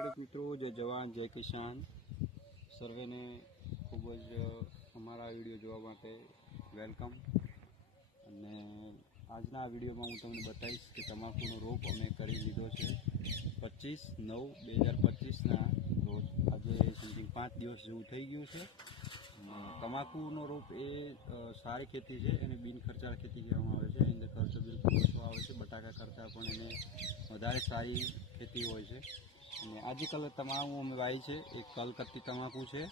ખેડૂત મિત્રો, જય જવાન, જય કિસાન. સર્વેને ખૂબ જ અમારા વીડિયો જોવા માટે વેલકમ. અને આજના આ વિડીયોમાં હું તમને બતાવીશ કે તમાકુનો રોપ અમે કરી લીધો છે પચીસ નવ બે હજાર પચીસના. રોજ આજે પાંચ દિવસ જેવું થઈ ગયું છે. તમાકુનો રોપ એ સારી ખેતી છે એને બિન ખર્ચાળ ખેતી કહેવામાં આવે છે. એની ખર્ચો બિલકુલ ઓછો આવે છે. બટાકા કરતાં પણ એને વધારે સારી ખેતી હોય છે. અને આજકાલ કલ તમાકુ અમે વાવી છે એ કલકત્તી તમાકુ છે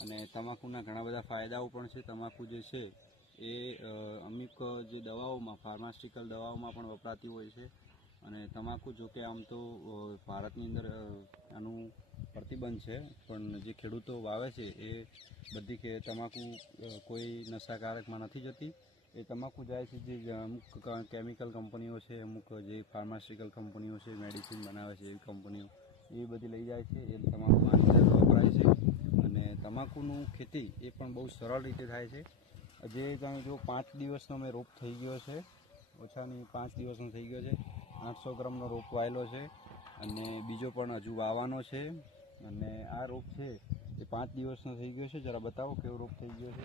અને તમાકુના ઘણા બધા ફાયદાઓ પણ છે. તમાકુ જે છે એ અમુક જે દવાઓમાં, ફાર્માસ્યુટિકલ દવાઓમાં પણ વપરાતી હોય છે અને તમાકુ જો કે આમ તો ભારતની અંદર આનું પ્રતિબંધ છે, પણ જે ખેડૂતો વાવે છે એ બધી કે તમાકુ કોઈ નશાકારકમાં નથી જતી. એ તમાકુ જાય છે જે અમુક કેમિકલ કંપનીઓ છે, અમુક જે ફાર્માસ્યુટિકલ કંપનીઓ છે, મેડિસિન બનાવે છે એવી કંપનીઓ. એ બધી લઈ જાય છે. એ તમાકુ અંદર વપરાય છે. અને તમાકુનું ખેતી એ પણ બહુ સરળ રીતે થાય છે. જે તમે જો પાંચ દિવસનો મેં રોપ થઈ ગયો છે. ઓછાની પાંચ દિવસનો થઈ ગયો છે. આઠસો ગ્રામનો રોપ વાયેલો છે. અને બીજો પણ હજુ વાવવાનો છે. અને આ રોપ છે એ પાંચ દિવસનો થઈ ગયો છે. જરા બતાવો કેવો રોપ થઈ ગયો છે.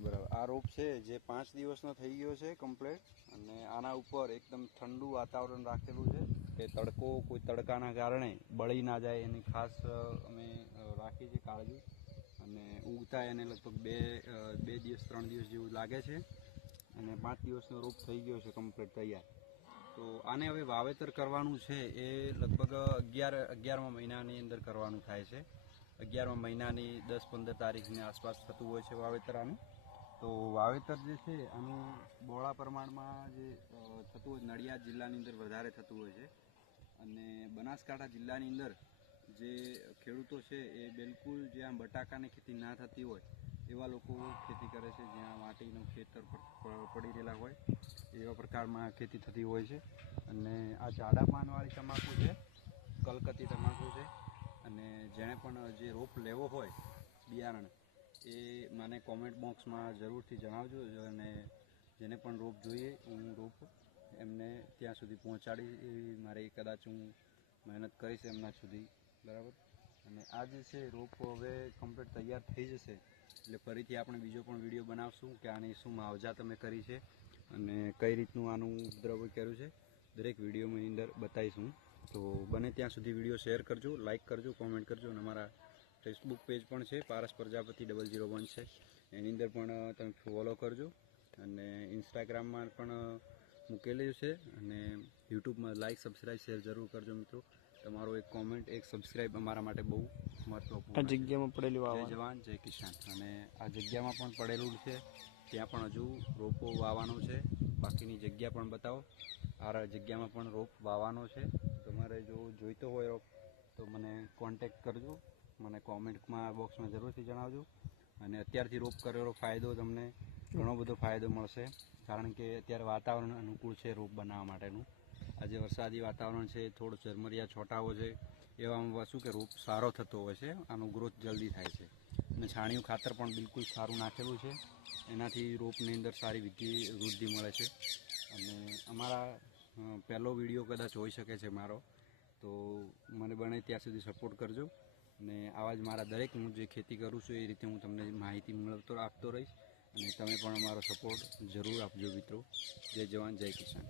બરાબર. આ રોપ છે જે પાંચ દિવસનો થઈ ગયો છે કમ્પ્લેટ. અને આના ઉપર એકદમ ઠંડુ વાતાવરણ રાખેલું છે. કે તડકો કોઈ તડકાના કારણે બળી ના જાય એની ખાસ અમે રાખીએ રાખી છે કાળજી. અને ઉગતા એને લગભગ બે બે દિવસ, ત્રણ દિવસ જેવું લાગે છે. અને પાંચ દિવસનો રોપ થઈ ગયો છે, કમ્પ્લીટ તૈયાર. તો આને હવે વાવેતર કરવાનું છે એ લગભગ અગિયાર, અગિયારમા મહિનાની અંદર કરવાનું થાય છે. અગિયારમા મહિનાની દસ, પંદર તારીખની આસપાસ થતું હોય છે વાવેતર આનું. તો વાવેતર જે છે, આનું બહોળા પ્રમાણમાં જે થતું હોય નડિયાદ જિલ્લાની અંદર વધારે થતું હોય છે. અને બનાસકાંઠા જિલ્લાની અંદર જે ખેડૂતો છે એ બિલકુલ જ્યાં બટાકાની ખેતી ના થતી હોય, એવા લોકો ખેતી કરે છે જ્યાં માટીનું ખેતર પડી રહેલા હોય, એવા પ્રકારમાં ખેતી થતી હોય છે. અને આ જાડા પાનવાળી તમાકુ છે, કલકત્તી તમાકુ છે, અને જેણે પણ જે રોપ લેવો હોય બિયારણ, એ મને કોમેન્ટ બોક્સમાં જરૂરથી જણાવજો અને જેને પણ રોપ જોઈએ, હું રોપ એમને ત્યાં સુધી પહોંચાડી એવી મારી કદાચ હું મહેનત કરીશ એમના સુધી, બરાબર? અને આ જે છે, રોપ હવે કમ્પ્લીટ તૈયાર થઈ જશે. એટલે ફરીથી આપણે બીજો પણ વીડિયો બનાવશું કે આની શું માવજાત તમે કરી છે અને કઈ રીતનું આનું દ્રવ્ય કર્યું છે. દરેક વિડીયોની અંદર બતાવીશું. તો બને ત્યાં સુધી વીડિયો શેર કરજો લાઇક કરજો કોમેન્ટ કરજો. અને અમારા ફેસબુક પેજ પણ છે, Paras Prajapati double zero one છે. એની અંદર પણ તમે ફોલો કરજો. અને ઇન્સ્ટાગ્રામમાં પણ મૂકેલું છે અને યુટ્યુબમાં લાઇક સબસ્ક્રાઈબ શેર જરૂર કરજો મિત્રો. તમારો એક કોમેન્ટ એક સબસ્ક્રાઈબ અમારા માટે બહુ મહત્વપૂર્ણ આ જગ્યામાં પડેલી જય જવાન જય કિસાન. અને આ જગ્યામાં પણ પડેલું છે. ત્યાં પણ હજુ રોપો વાવવાનો છે. બાકીની જગ્યા પણ બતાવો. આ જગ્યામાં પણ રોપ વાવવાનો છે. તમારે જો જોઈતો હોય રોપ તો મને કોન્ટેક્ટ કરજો. મને કોમેન્ટમાં બોક્સમાં જરૂરથી જણાવજો. અને અત્યારથી રોપ કરેલો ફાયદો તમને ઘણો બધો ફાયદો મળશે, કારણ કે અત્યારે વાતાવરણ અનુકૂળ છે રોપ બનાવવા માટેનું. આજે વરસાદી વાતાવરણ છે, થોડું ઝરમરિયા છોટાઓ છે, એવામાં શું કે રોપ સારો થતો હોય છે, આનો ગ્રોથ જલ્દી થાય છે. અને છાણિયું ખાતર પણ બિલકુલ સારું નાખેલું છે, એનાથી રોપની અંદર સારી વૃદ્ધિ વૃદ્ધિ મળે છે. અને અમારા પહેલો વીડિયો કદાચ હોઈ શકે છે મારો, તો મને બને ત્યાં સુધી સપોર્ટ કરજો. અને આવા જ મારા દરેક હું જે ખેતી કરું છું, એ રીતે હું તમને માહિતી મેળવતો આપતો રહીશ. અને તમે પણ અમારો સપોર્ટ જરૂર આપજો મિત્રો. જય જવાન જય કિસાન.